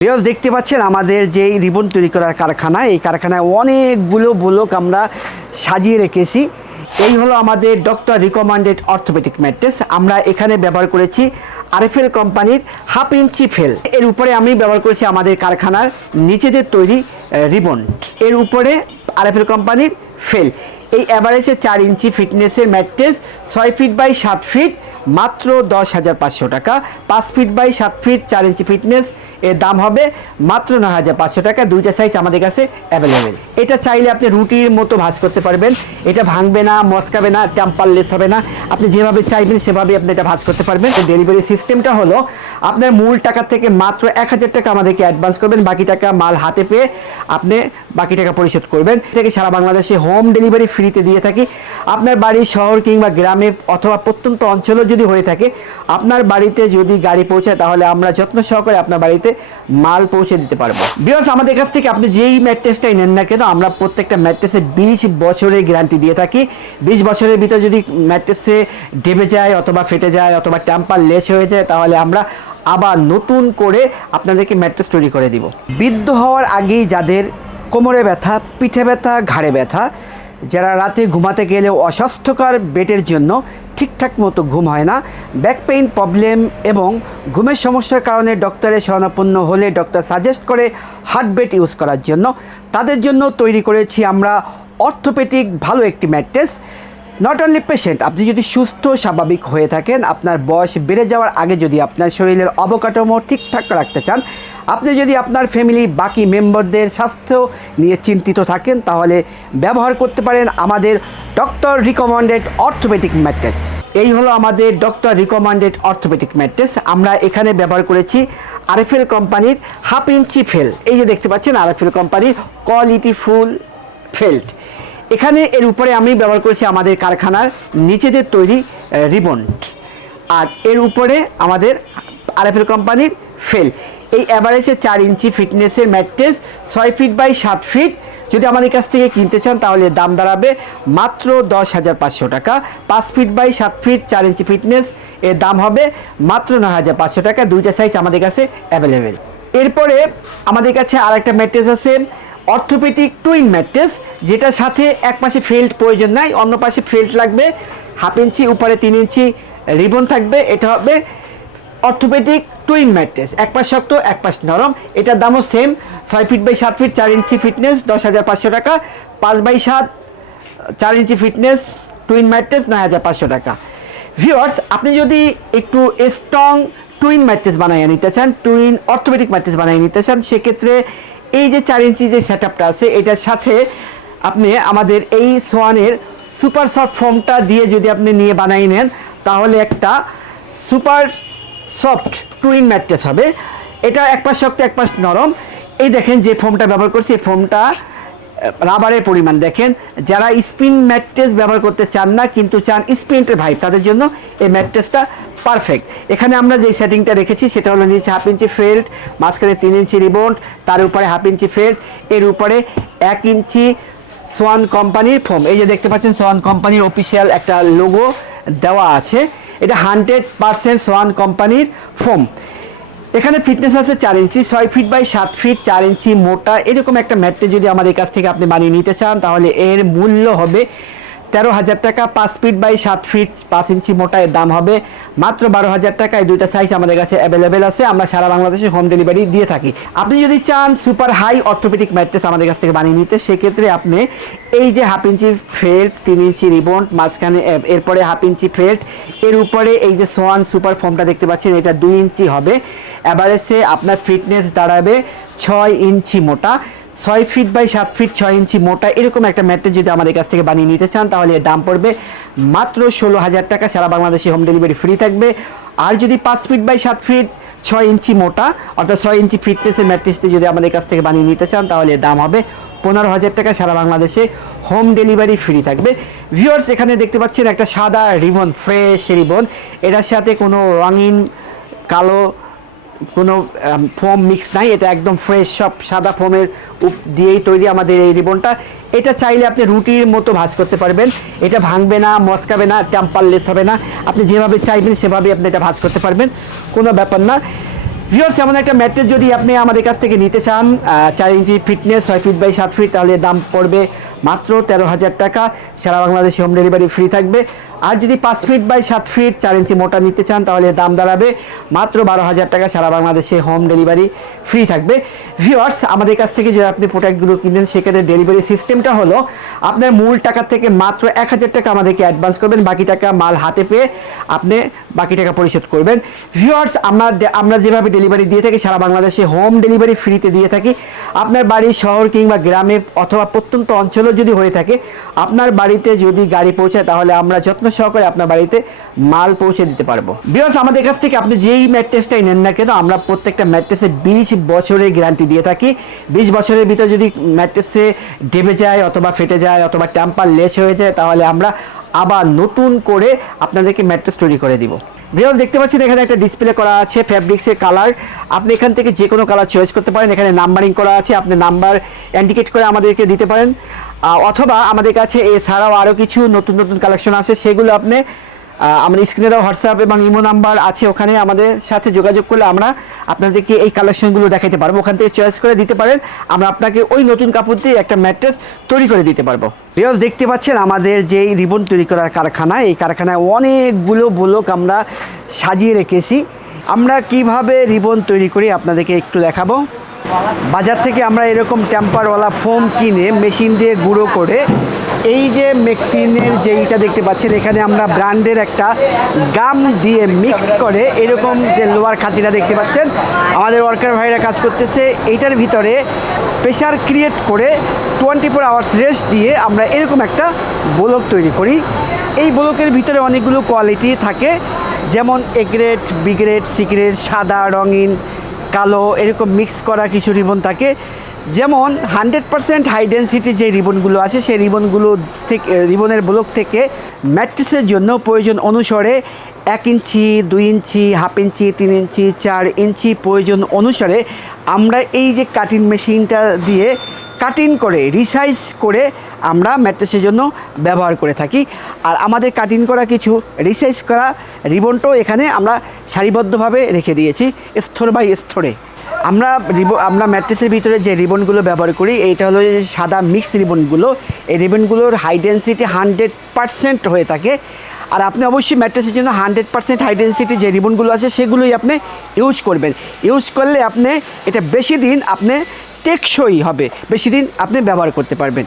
Viewers দেখতে পাচ্ছেন আমাদের যে রিবন তৈরি করার কারখানা, এই কারখানায় অনেকগুলো ব্লক আমরা সাজিয়ে রেখেছি। এই হলো আমাদের ডক্টর রিকমেন্ডেড অর্থোপেডিক ম্যাট্রেস। আমরা এখানে ব্যবহার করেছি আরএফএল কোম্পানির 1/2 ইঞ্চি ফেল। এর উপরে আমি ব্যবহার করেছি আমাদের কারখানার নিজেদের তৈরি রিবন। এর উপরে আরএফএল কোম্পানির ফেল। এই অ্যাভারেজে 4 ইঞ্চি ফিটনেসের ম্যাট্রেস 6 ফিট বাই 7 ফিট মাত্র 10,500 টাকা। 5 feet by 7 feet 4 inch fitness এর দাম হবে মাত্র 9,500 টাকা। দুইটা সাইজ আমাদের কাছে অ্যাভেলেবেল। এটা চাইলে আপনি রুটির মতো ভাঁজ করতে পারবেন। এটা ভাঙবে না, মস্কাবে না, টেম্পারলেস হবে না। আপনি যেভাবে চাইবেন সেভাবে আপনি এটা ভাঁজ করতে পারবেন। ডেলিভারি সিস্টেমটা হলো আপনার মূল টাকা থেকে মাত্র 1,000 টাকা আমাদেরকে অ্যাডভান্স করবেন, বাকি টাকা মাল হাতে পেয়ে আপনি বাকি টাকা পরিশোধ করবেন। থেকে সারা বাংলাদেশে হোম ডেলিভারি ফ্রিতে দিয়ে থাকি। আপনার বাড়ি শহর কিংবা গ্রামে অথবা প্রত্যন্ত অঞ্চলেও যদি হয়ে থাকে, আপনার বাড়িতে যদি গাড়ি পৌঁছায় তাহলে আমরা যত্ন সহকারে আপনার বাড়িতে মাল পৌঁছে দিতে পারবো। ভিউয়ার্স আমাদের কাছ থেকে আপনি যেই ম্যাট্রেসটাই নেন না কেন, আমরা প্রত্যেকটা ম্যাট্রেসে 20 বছরের গ্যারান্টি দিয়ে থাকি। 20 বছরের ভিতরে যদি ম্যাট্রেসে ডেবে যায় অথবা ফেটে যায় অথবা টেম্পার লেস হয়ে যায়, তাহলে আমরা আবার নতুন করে আপনাদেরকে ম্যাট্রেস তৈরি করে দিব। বৃদ্ধ হওয়ার আগেই যাদের কোমরে ব্যথা, পিঠে ব্যথা, ঘাড়ে ব্যথা, যারা রাতে ঘুমাতে গেলেও অস্বাস্থ্যকর বেডের জন্য ঠিকঠাক মতো ঘুম হয় না, ব্যাক পেইন প্রবলেম এবং ঘুমের সমস্যার কারণে ডক্টরের শরণাপন্ন হলে ডক্টর সাজেস্ট করে হার্ট বেড ইউজ করার জন্য, তাদের জন্য তৈরি করেছি আমরা অর্থোপেডিক ভালো একটি ম্যাট্রেস। নট অনলি পেশেন্ট, আপনি যদি সুস্থ স্বাভাবিক হয়ে থাকেন, আপনার বয়স বেড়ে যাওয়ার আগে যদি আপনার শরীরের অবকাঠামো ঠিকঠাক রাখতে চান, আপনি যদি আপনার ফ্যামিলি বাকি মেম্বারদের স্বাস্থ্য নিয়ে চিন্তিত থাকেন, তাহলে ব্যবহার করতে পারেন আমাদের ডক্টর রিকমেন্ডেড অর্থোপেডিক ম্যাট্রেস। এই হলো আমাদের ডক্টর রিকমেন্ডেড অর্থোপেডিক ম্যাট্রেস। আমরা এখানে ব্যবহার করেছি আরএফএল কোম্পানির 1/2 ইঞ্চি ফেল। এই যে দেখতে পাচ্ছেন আরএফএল কোম্পানির কোয়ালিটি ফুল ফেল্ট। এখানে এর উপরে আমি ব্যবহার করেছি আমাদের কারখানার নিজেদের তৈরি রিবন, আর এর উপরে আমাদের আরএফএল কোম্পানির ফেল। এই অ্যাভারেজে 4 ইঞ্চি ফিটনেসের ম্যাট্রেস 6 ফিট বাই 7 ফিট যদি আমাদের কাছ থেকে কিনতে চান, তাহলে দাম দাঁড়াবে মাত্র 10,500 টাকা। 5 feet by 7 feet 4 inch fitness এর দাম হবে মাত্র 9,500 টাকা। দুইটা সাইজ আমাদের কাছে অ্যাভেলেবেল। এরপরে আমাদের কাছে আরেকটা ম্যাট্রেস আছে অর্থোপেডিক টুইন ম্যাট্রেস, যেটার সাথে এক পাশে ফেল্ট প্রয়োজন নাই, অন্য পাশে ফেল্ট লাগবে। 1/2 ইঞ্চি উপরে 3 ইঞ্চি রিবন থাকবে। এটা হবে অর্থোপেডিক টুইন ম্যাট্রেস, এক পাশ শক্ত এক পাশ নরম। এটার দামও same, 6 feet by 7 feet 4 inch fitness 10,500 টাকা। 5 by 7 4 inch fitness twin mattress 9,500 টাকা। ভিউয়ার্স আপনি যদি একটু স্ট্রং টুইন ম্যাট্রেস বানিয়ে নিতে চান, টুইন অর্থোপেডিক ম্যাট্রেস বানিয়ে নিতে চান, সেক্ষেত্রে এই যে 4 ইঞ্চি যে সেটআপটা আছে, এটার সাথে আপনি আমাদের এই সোয়ানের সুপার সফট ফোমটা দিয়ে যদি আপনি নিয়ে বানিয়ে নেন, তাহলে একটা সুপার সফট টুইন ম্যাট্রেস হবে। এটা এক পাশ শক্ত এক পাশ নরম। এই দেখেন যে ফোমটা ব্যবহার করছি, এই ফোমটা রাবারের পরিমাণ দেখেন। যারা স্পিন ম্যাট্রেস ব্যবহার করতে চান না কিন্তু চান স্পিনের ভাইব, তাদের জন্য এই ম্যাট্রেসটা পারফেক্ট। এখানে আমরা যে সেটিংটা রেখেছি সেটা হলো নিচে 1/2 ইঞ্চি ফেল্ট, মাঝখানে 3 ইঞ্চি রিবন, তার উপরে 1/2 ইঞ্চি ফেল্ট, এর উপরে 1 ইঞ্চি সোয়ান কোম্পানির ফোম। এই যে দেখতে পাচ্ছেন সোয়ান কোম্পানির অফিসিয়াল একটা লোগো দেওয়া আছে। এটা 100% সোয়ান কোম্পানির ফোম। এখানে ফিটনেস আছে 4 ইঞ্চি, 6 ফিট বাই 7 ফিট 4 ইঞ্চি মোটা। এরকম একটা ম্যাট্রেস যদি আমাদের কাছ থেকে আপনি বানিয়ে নিতে চান, তাহলে এর মূল্য হবে 13,000 টাকা। 5 ফিট বাই 7 ফিট 5 ইঞ্চি মোটা, এর দাম হবে মাত্র 12,000 টাকা। এই দুইটা সাইজ আমাদের কাছে অ্যাভেলেবেল আছে। আমরা সারা বাংলাদেশে হোম ডেলিভারি দিয়ে থাকি। আপনি যদি চান সুপার হাই অর্থোপেডিক ম্যাট্রেস আমাদের কাছ থেকে বানিয়ে নিতে, সেক্ষেত্রে আপনি এই যে 1/2 ইঞ্চি ফেল্ট, 3 ইঞ্চি রিবন, মাঝখানে এরপরে 1/2 ইঞ্চি ফেল্ট, এর উপরে এই যে সোয়ান সুপার ফোমটা দেখতে পাচ্ছেন, এটা 2 ইঞ্চি হবে। অ্যাভারেজে আপনার ফিটনেস দাঁড়াবে 6 ইঞ্চি মোটা। 6 ফিট বাই 7 ফিট 6 ইঞ্চি মোটা এরকম একটা ম্যাট্রেস যদি আমাদের কাছ থেকে বানিয়ে নিতে চান, তাহলে এর দাম পড়বে মাত্র 16,000 টাকা। সারা বাংলাদেশে হোম ডেলিভারি ফ্রি থাকবে। আর যদি 5 ফিট বাই 7 ফিট 6 ইঞ্চি মোটা অর্থাৎ 6 ইঞ্চি ফিটনেসের ম্যাট্রেসটি যদি আমাদের কাছ থেকে বানিয়ে নিতে চান, তাহলে এর দাম হবে 15,000 টাকা। সারা বাংলাদেশে হোম ডেলিভারি ফ্রি থাকবে। ভিউয়ার্স এখানে দেখতে পাচ্ছেন একটা সাদা রিবন, ফ্রেশ রিবন। এটার সাথে কোনো রঙিন কালো কোনো ফোম মিক্স নাই, এটা একদম ফ্রেশ সব সাদা ফোমের দিয়েই তৈরি আমাদের এই রিবনটা। এটা চাইলে আপনি রুটির মতো ভাঁজ করতে পারবেন। এটা ভাঙবে না, মস্কাবে না, টেম্পারলেস হবে না। আপনি যেভাবে চাইবেন সেভাবে আপনি এটা ভাঁজ করতে পারবেন, কোনো ব্যাপার না। ভিউয়ার্স, এমন একটা ম্যাট্রেস যদি আপনি আমাদের কাছ থেকে নিতে চান, 4 inch fitness, 6 feet by 7 fit, তাহলে দাম পড়বে মাত্র 13,000 টাকা। সারা বাংলাদেশে হোম ডেলিভারি ফ্রি থাকবে। আর যদি 5 ফিট বাই 7 ফিট 4 ইঞ্চি মোটা নিতে চান, তাহলে দাম দাঁড়াবে মাত্র 12,000 টাকা। সারা বাংলাদেশে হোম ডেলিভারি ফ্রি থাকবে। ভিউয়ার্স, আমাদের কাছ থেকে যে আপনি প্রোডাক্টগুলো কিনেন, সেক্ষেত্রে ডেলিভারি সিস্টেমটা হলো আপনার মূল টাকা থেকে মাত্র 1,000 টাকা আমাদেরকে অ্যাডভান্স করবেন, বাকি টাকা মাল হাতে পেয়ে আপনি বাকি টাকা পরিশোধ করবেন। ভিউয়ার্স, আমরা যেভাবে ডেলিভারি দিয়ে থাকি, সারা বাংলাদেশে হোম ডেলিভারি ফ্রিতে দিয়ে থাকি। আপনার বাড়ি শহর কিংবা গ্রামে অথবা প্রত্যন্ত অঞ্চলেও যদি হয়ে থাকে, আপনার বাড়িতে যদি গাড়ি পৌঁছায়, তাহলে আমরা যত্ন সহকারে আপনার বাড়িতে মাল পৌঁছে দিতে পারবো। ভিউয়ার্স, আমাদের কাছ থেকে আপনি যেই ম্যাট্রেসটাই নেন না কেন, আমরা প্রত্যেকটা ম্যাট্রেসে 20 বছরের গ্যারান্টি দিয়ে থাকি। 20 বছরের ভিতরে যদি ম্যাট্রেসে ডেবে যায় অথবা ফেটে যায় অথবা টেম্পার লেস হয়ে যায়, তাহলে আমরা আবার নতুন করে আপনাদেরকে ম্যাট্রেস তৈরি করে দিব। ভিউয়ার্স, দেখতে পাচ্ছেন এখানে একটা ডিসপ্লে করা আছে ফ্যাব্রিক্সের কালার। আপনি এখান থেকে যে কোনো কালার চয়েস করতে পারেন। এখানে নাম্বারিং করা আছে, আপনি নাম্বার ইন্ডিকেট করে আমাদেরকে দিতে পারেন। অথবা আমাদের কাছে এছাড়াও আরও কিছু নতুন নতুন কালেকশন আছে, সেগুলো আপনি আমাদের স্ক্রিনে দেওয়া হোয়াটসঅ্যাপ এবং ইমো নাম্বার আছে, ওখানে আমাদের সাথে যোগাযোগ করলে আমরা আপনাদেরকে এই কালেকশনগুলো দেখাতে পারবো। ওখান থেকে চয়েস করে দিতে পারেন, আমরা আপনাকে ওই নতুন কাপড় দিয়ে একটা ম্যাট্রেস তৈরি করে দিতে পারবো। ভিউয়ার্স, দেখতে পাচ্ছেন আমাদের যেই রিবন তৈরি করার কারখানা, এই কারখানায় অনেকগুলো ব্লক আমরা সাজিয়ে রেখেছি। আমরা কিভাবে রিবন তৈরি করি আপনাদেরকে একটু দেখাবো। বাজার থেকে আমরা এরকম টেম্পারওয়ালা ফোম কিনে মেশিন দিয়ে গুঁড়ো করে, এই যে মেক্সিনের যেইটা দেখতে পাচ্ছেন, এখানে আমরা ব্র্যান্ডের একটা গাম দিয়ে মিক্স করে, এরকম যে লোয়ার খাঁচিটা দেখতে পাচ্ছেন, আমাদের ওয়ার্কার ভাইরা কাজ করতেছে, এইটার ভিতরে প্রেশার ক্রিয়েট করে 24 আওয়ার্স রেস্ট দিয়ে আমরা এরকম একটা ব্লক তৈরি করি। এই ব্লকের ভিতরে অনেকগুলো কোয়ালিটি থাকে, যেমন A grade, B grade, C grade, সাদা, রঙিন, কালো, এরকম মিক্স করা কিছু রিবন থাকে। যেমন 100% হাই ডেন্সিটি যে রিবনগুলো আছে, সেই রিবনগুলো থেকে, রিবনের ব্লক থেকে ম্যাট্রেসের জন্য প্রয়োজন অনুসারে 1 ইঞ্চি, 2 ইঞ্চি, হাফ ইঞ্চি, 3 ইঞ্চি, 4 ইঞ্চি প্রয়োজন অনুসারে আমরা এই যে কাটিং মেশিনটা দিয়ে কাটিং করে রিসাইজ করে আমরা ম্যাট্রেসের জন্য ব্যবহার করে থাকি। আর আমাদের কাটিং করা কিছু রিসাইজ করা রিবনটাও এখানে আমরা সারিবদ্ধভাবে রেখে দিয়েছি স্তর বাই স্তরে। আমরা ম্যাট্রেসের ভিতরে যে রিবনগুলো ব্যবহার করি, এইটা হলো সাদা মিক্স রিবনগুলো। এই রিবনগুলোর হাই ডেন্সিটি 100% হয়ে থাকে। আর আপনি অবশ্যই ম্যাট্রেসের জন্য 100% হাই ডেন্সিটি যে রিবনগুলো আছে, সেগুলোই আপনি ইউজ করবেন। ইউজ করলে আপনি এটা বেশি দিন আপনি টেকসই হবে, বেশি দিন আপনি ব্যবহার করতে পারবেন।